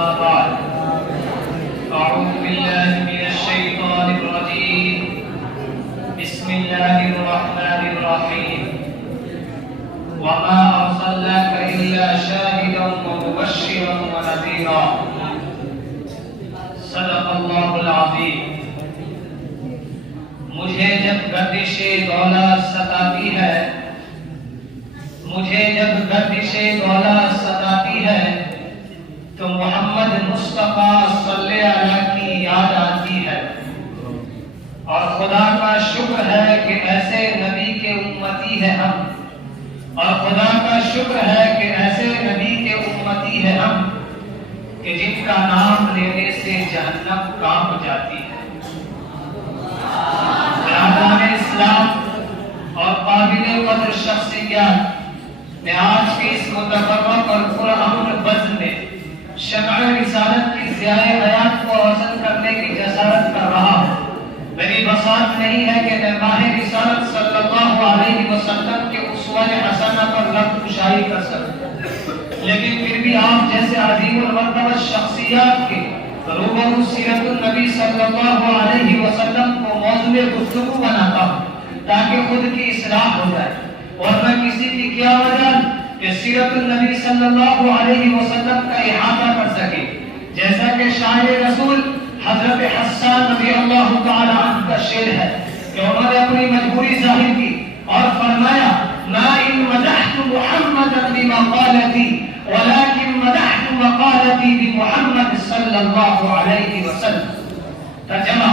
أما بعد أعوذ بالله من الشيطان الرجيم بسم الله الرحمن الرحيم وما أرسلناك إلا شاهدا ومبشرا ونذيرا صدق الله العظيم. مجھے جب گردش دولت ستاتی ہے تو محمد مصطفیٰ صلی اللہ علیہ کی یاد آتی ہے، اور خدا کا شکر ہے کہ ایسے نبی کے امتی ہے ہم، کہ جن کا نام لینے سے جہنم کانپ جاتی ہے۔ برادران اسلام اور قابل قدر شخصیات، میں آج کی اس متفرق اور پرامن بزم میں شمع رسالت کی ضیاء حیات کو روشن کرنے کی جسارت کر رہا ہوں۔ میری بساط نہیں ہے کہ میں ماہ رسالت صلی اللہ علیہ وسلم کے اسوہ حسنہ پر لفظ کشائی کر سکوں، لیکن پھر بھی آپ جیسے عظیم المرتبہ شخصیات کے روبرو سیرت النبی صلی اللہ علیہ وسلم کو موضوع گفتگو بناتا ہوں تاکہ خود کی اصلاح ہو جائے، اور میں کسی کی کیا وجہ کہ سیرت النبی صلی اللہ علیہ وسلم کا احاطہ کر سکے، جیسا کہ شاعر رسول حضرت حسان رضی اللہ تعالی عنہ کا شعر ہے کہ انہوں نے اپنی مجبوری ظاہر کی اور فرمایا ما ان مدحت محمدا بمقالتی ولكن مدحت مقالتی بمحمد صلی اللہ علیہ وسلم۔ ترجمہ: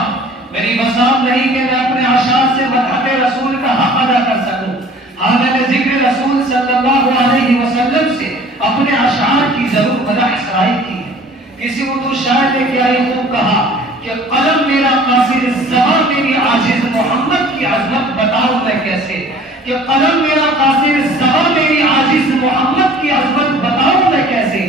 میری بساط نہیں کہ میں اپنے اشعار سے مدحت رسول کا حق ادا کر سکوں، ہاں میں نے ذکر رسول صلی اللہ علیہ وسلم سے اپنے اشعار کی ضرور مدح سرائی کی ہے۔ کسی اردو شاعر نے کیا یہ خوب کہا کہ قلم میرا قاصر زبان میری عاجز محمد کی عظمت بتاؤں میں کیسے، کہ قلم میرا قاصر زبان میری عاجز محمد کی عظمت بتاؤں میں کیسے،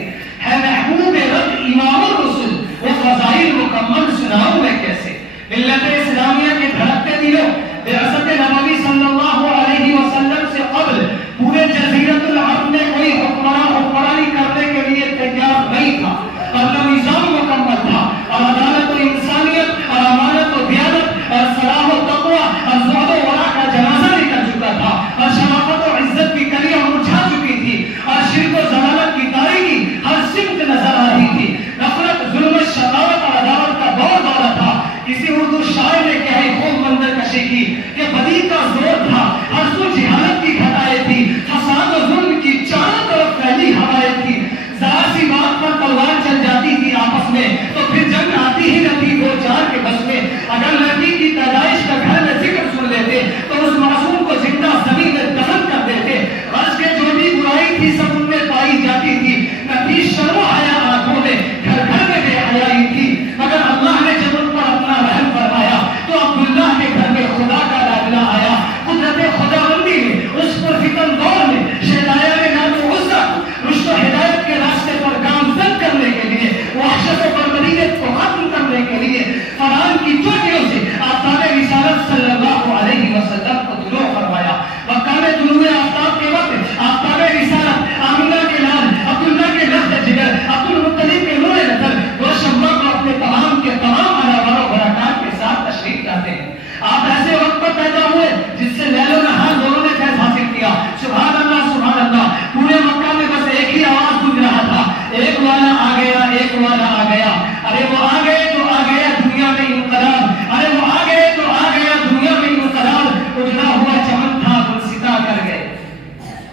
ہے محبوب رب امام الرسل وہ فضائل مکمل سناؤں میں کیسے۔ ملت اسلامیہ کے دھڑکتے دلوں بعثت نبوی صلی اللہ علیہ وسلم سے قبل پورے جزیرت العرب میں کوئی حکمرانی کرنے کے لیے تیار نہیں تھا، اور نہ نظام مکمل تھا، اور عدالت و انسانیت اور امانت و دیانت اور صلاح و تقوی اور زہد و ورع کا جنازہ نکل چکا تھا، اور شرافت و عزت کی کلیاں مرجھا چکی تھی، اور شرک و ضلالت کی تاریکی ہر سمت نظر آ رہی تھی، نفرت، ظلم، شقاوت اور عداوت کا دور تھا۔ کسی اردو شاعر نے کیا ہی خوب منظر کشی کی کہ بدی کا زور تھا، ہر سو جہالت کی گھٹائیں تھی، فساد و ظلم کی چاروں طرف پھیلی ہوائیں تھی، ذرا سی بات پر تلوار چل جاتی تھی آپس میں تو پھر جنگ آتی ہی نہ تھی دو چار کے بس میں۔ اگر لڑکی کی پیدائش کا گھر میں ذکر سن لیتے تو اس معصوم کو زندہ زمین میں دفن کر دیتے۔ غرض کے جو بھی برائی تھی سب ان میں پائی جاتی تھی، نہ تھی شرم و حیا آنکھوں میں، گھر گھر میں بے حیائی تھی، مگر اللہ نے جب ان پر اپنا رحم فرمایا تو عبداللہ کے گھر میں خدا کا لاڈلا آیا۔ قدرت خدا بندی میں اس پر فتن دور میں شیطان نے نام و عزت رشد و ہدایت کے راستے پر گامزن کرنے کے لیے، وحشت و بربریت کو ختم کرنے کے لیے فرعون کی چوٹیوں سے آفتاب رسالت صلی اللہ علیہ وسلم کو طلوع فرمایا۔ مکہ میں طلوع آفتاب کے وقت آفتاب رسالت آمینہ کے لال عبداللہ کے رخت جگر عبدالمطلب کے نور نظر روشنبہ کو اپنے تمام کے تمام انوار و برکات کے ساتھ تشریف لاتے ہیں۔ آپ ایسے وقت پر پیدا ہوئے جس سے لیل و نہار دونوں نے فیض حاصل کیا۔ سبحان اللہ سبحان اللہ، پورے مکہ میں بس ایک ہی آواز گونج رہا تھا، ایک والا آ گیا، ایک والا آ گیا، ارے وہ آ گئے تو آ گیا دنیا میں انقلاب، ارے وہ آ گئے تو آ گیا دنیا میں انقلاب، اجڑا ہوا چمن تھا گلستہ کر گئے۔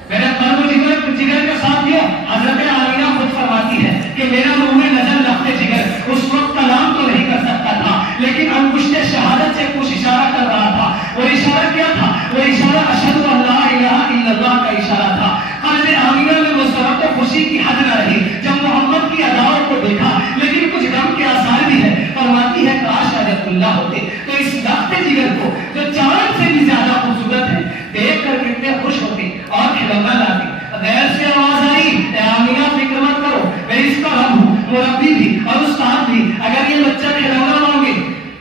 میرے قلب و جگر کے ساتھیوں، حضرت آمینہ خود فرماتی ہے کہ میرا منہ نظر لخت جگر اس وقت کلام تو نہیں کر سکتا تھا، لیکن انگشت شہادت سے کچھ اشارہ کر رہا تھا۔ وہ اشارہ کیا تھا؟ وہ اشارہ اشہد ان لا الہ الا اللہ کا اشارہ تھا۔ قلب آمینہ میں مسرت و خوشی کی حد نہ رہی جب محمد کی اداؤں کو دیکھا، لیکن کچھ غم کے آثار بھی ہے۔ فرماتی ہے کاش حضرت اللہ ہوتے تو اس لخت جگر کو جو چاند سے بھی زیادہ خوبصورت ہے دیکھ کر کتنے خوش ہوتے اور کھلونا لاتی۔ غیر سے آواز آئی، اے آمینہ فکر مت کرو، میں اس کا رب ہوں، مربی بھی اور استاد بھی۔ اگر یہ بچہ کھلونا مانگے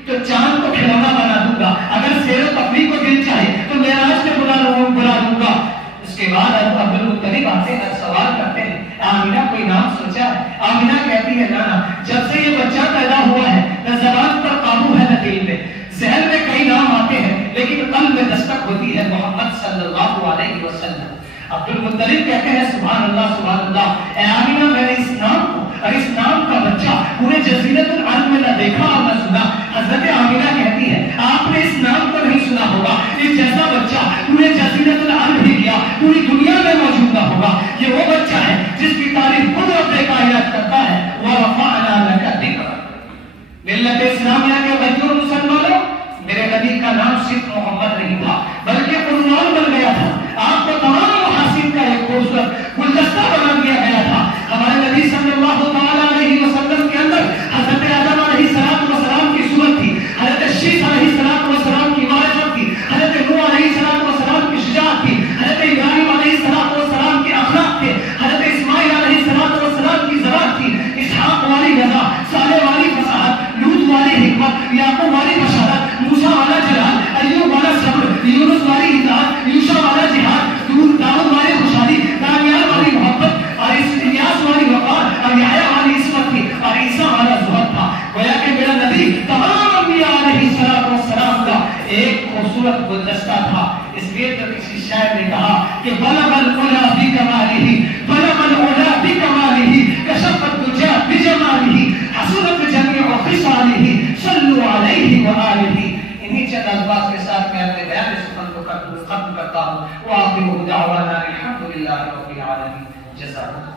تو چاند کو کھلونا بنا دوں گا، اگر سیر و تفریح کو دل چاہے تو معراج میں بلا دوں گا۔ اس کے بعد عبدالمطلب آتے ہیں، سوال کرتے ہیں آمینہ کوئی نام سوچا ہے؟ آمینہ کہتی ہے نا عبد المطلب کہتے ہیں سبحان اللہ اے آمینہ میں نے اس نام کو اور اس نام کا بچہ پورے جزیرۃ العرب میں نہ دیکھا اور نہ سنا. حضرت آمینہ کہتی ہے آپ نے اس نام کو نہیں سنا ہوگا, اس جیسا بچہ پورے جزیرۃ العرب ہی کیا پوری دنیا میں موجود نہ ہوگا. یہ وہ بچہ ہے جس کی تعریف خود رب کائنات کرتا ہے وَرَفَعْنَا لَكَ ذِكْرَكَ. ملت اسلامیہ کے غیور مسلمانوں, میرے نبی کا نام صرف محمد نہیں تھا بلکہ عنوان بن گیا تھا. آپ کو تمام محاسن کا ایک خوبصورت گلدستہ بنا دیا گیا تھا. ہمارے نبی صلی اللہ تعالیٰ علیہ وسلم کے اندر حضرت آدم علیہ السلام کی صورت تھی, حضرت شیس علیہ السلام کی معرفت تھی, حضرت نوح علیہ السلام کی شجاعت تھی, حضرت ابراہیم علیہ السلام کے اخلاق تھے, حضرت اسماعیل علیہ السلام کی زبان تھی, اسحاق والی رضا, صالح والی فصاحت, لوط والی حکمت, یعقوب والی بشارت, موسیٰ والا جلال, ایوب والا صبر, یونس والی اطاعت, یوشع والا جہاد, داؤد والی خوشحالی, دانیال والی محبت, اور الیاس والی وقار, اور یحییٰ والی عصمت تھی, اور عیسیٰ والا زہد تھا. گویا کہ میرا نبی تمام انبیاء علیہ السلام کا ایک خوبصورت گلدستہ تھا. اس لیے تو کسی شاعر نے کہا کہ بلغ العلا بکمالہ, بلغ العلا بکمالہ, کشف الدجی بجمالہ, حسنت جمیع خصالہ, صلوا علیہ وآلہ. انہی چند الفاظ کے ساتھ میں اپنے بیان سخن کو ختم کرتا ہوں. وآخر دعوانا الحمد للہ رب العالمین. جزاک